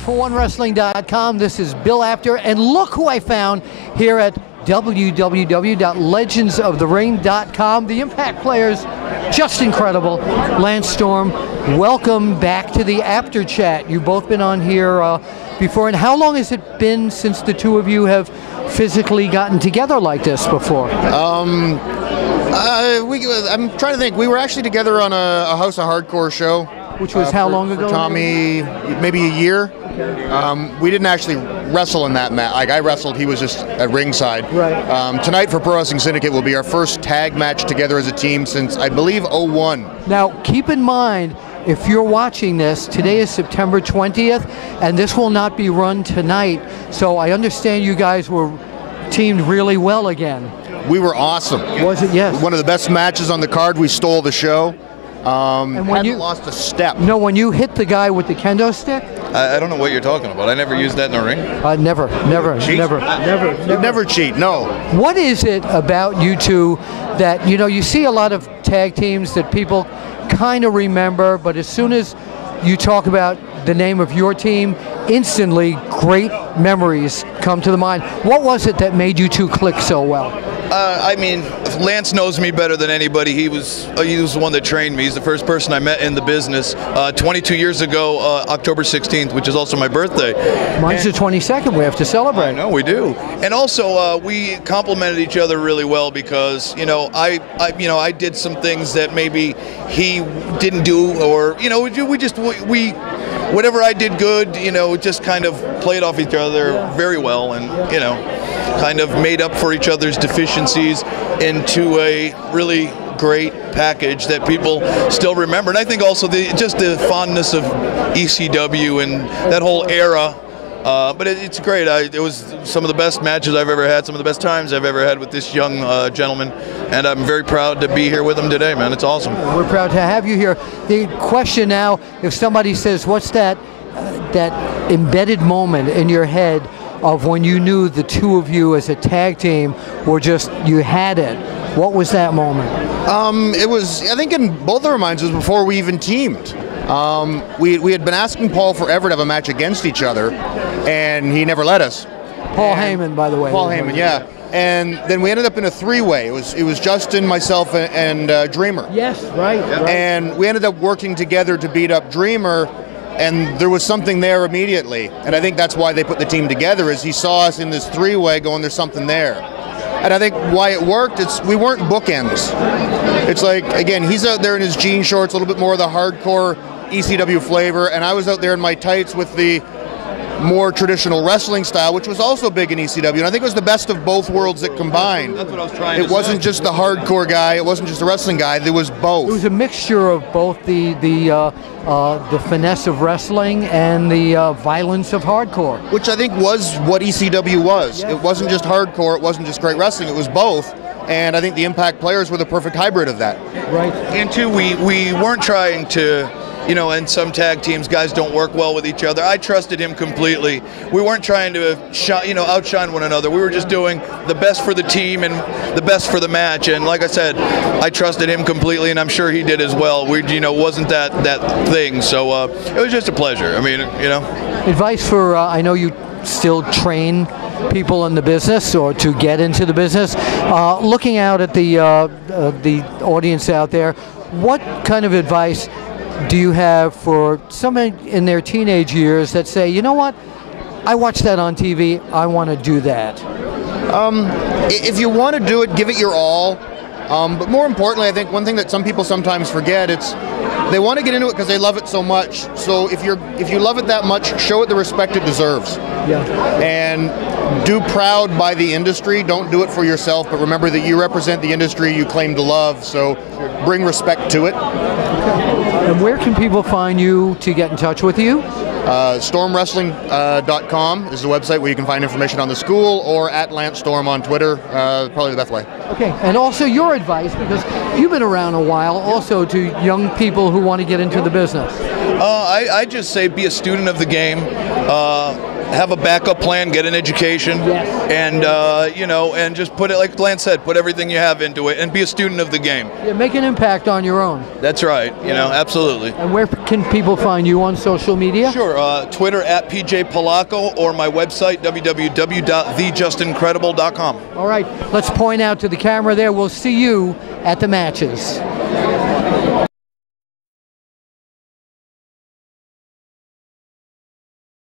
for OneWrestling.com. This is Bill Apter, and look who I found here at www.legendsofthering.com. The Impact players, just incredible. Lance Storm, welcome back to the Apter chat. You've both been on here before, and how long has it been since the two of you have physically gotten together like this before? I'm trying to think. We were actually together on a House of Hardcore show. Which was how long ago? For Tommy, maybe a year. Okay. We didn't actually wrestle in that match. Like, I wrestled, he was just at ringside. Right. Tonight for Pro Wrestling Syndicate will be our first tag match together as a team since, I believe, '01. Now, keep in mind, if you're watching this, today is September 20th, and this will not be run tonight. So I understand you guys were teamed really well again. We were awesome. Was it? Yes. One of the best matches on the card. We stole the show. And when you lost a step. No, when you hit the guy with the kendo stick? I don't know what you're talking about. I never used that in the ring. Never cheat, no. What is it about you two that, you know, you see a lot of tag teams that people kind of remember, but as soon as you talk about the name of your team, instantly great memories come to the mind. What was it that made you two click so well? I mean, Lance knows me better than anybody. He was the one that trained me. He's the first person I met in the business 22 years ago, October 16th, which is also my birthday. Mine's the 22nd. We have to celebrate. I know, we do. And also, we complemented each other really well because, you know, I did some things that maybe he didn't do, or, you know, we whatever I did good, you know, just kind of played off each other very well, and, you know, kind of made up for each other's deficiencies into a really great package that people still remember. And I think also just the fondness of ECW and that whole era. But it's great. It was some of the best matches I've ever had, some of the best times I've ever had with this young gentleman, and I'm very proud to be here with him today, man. It's awesome. We're proud to have you here. The question now, if somebody says, what's that embedded moment in your head of when you knew the two of you as a tag team were just, you had it? What was that moment? It was, I think in both of our minds, it was before we even teamed. We had been asking Paul forever to have a match against each other, and he never let us. Paul Heyman, by the way. Paul Heyman, yeah. And then we ended up in a three-way. It was Justin, myself, and Dreamer. Yes, right. And we ended up working together to beat up Dreamer, and there was something there immediately. And I think that's why they put the team together, is he saw us in this three-way going, there's something there. And I think why it worked, we weren't bookends. It's like, again, he's out there in his jean shorts, a little bit more of the hardcore ECW flavor, and I was out there in my tights with the more traditional wrestling style, which was also big in ECW, and I think it was the best of both worlds that combined. That's what I was trying to say. It wasn't just the hardcore guy, it wasn't just the wrestling guy, there was both. It was a mixture of both the finesse of wrestling and the violence of hardcore. Which I think was what ECW was. Yes. It wasn't just hardcore, it wasn't just great wrestling, it was both. And I think the Impact players were the perfect hybrid of that. Right. And two, we weren't trying to, you know, and some tag teams, guys don't work well with each other. I trusted him completely. We weren't trying to, outshine one another. We were just doing the best for the team and the best for the match. And like I said, I trusted him completely, and I'm sure he did as well. We, wasn't that thing. So it was just a pleasure. I mean, Advice for, I know you still train people in the business or to get into the business. Looking out at the audience out there, what kind of advice do you have for someone in their teenage years that say, you know what, I watched that on TV, I want to do that? If you want to do it, give it your all. But more importantly, I think one thing that some people sometimes forget, they want to get into it because they love it so much. So if you love it that much, show it the respect it deserves. Yeah. And do proud by the industry. Don't do it for yourself, but remember that you represent the industry you claim to love. So bring respect to it. And where can people find you to get in touch with you? Stormwrestling.com is the website where you can find information on the school, or at Lance Storm on Twitter, probably the best way. Okay, and also your advice, because you've been around a while, also to young people who want to get into the business. I just say be a student of the game. have a backup plan, get an education, and you know, and just put it, like Lance said, put everything you have into it, and be a student of the game. Yeah, make an impact on your own. That's right. You know, absolutely. And where can people find you on social media? Sure. Twitter @PJ Polacco, or my website www.thejustincredible.com. All right, let's point out to the camera there. We'll see you at the matches.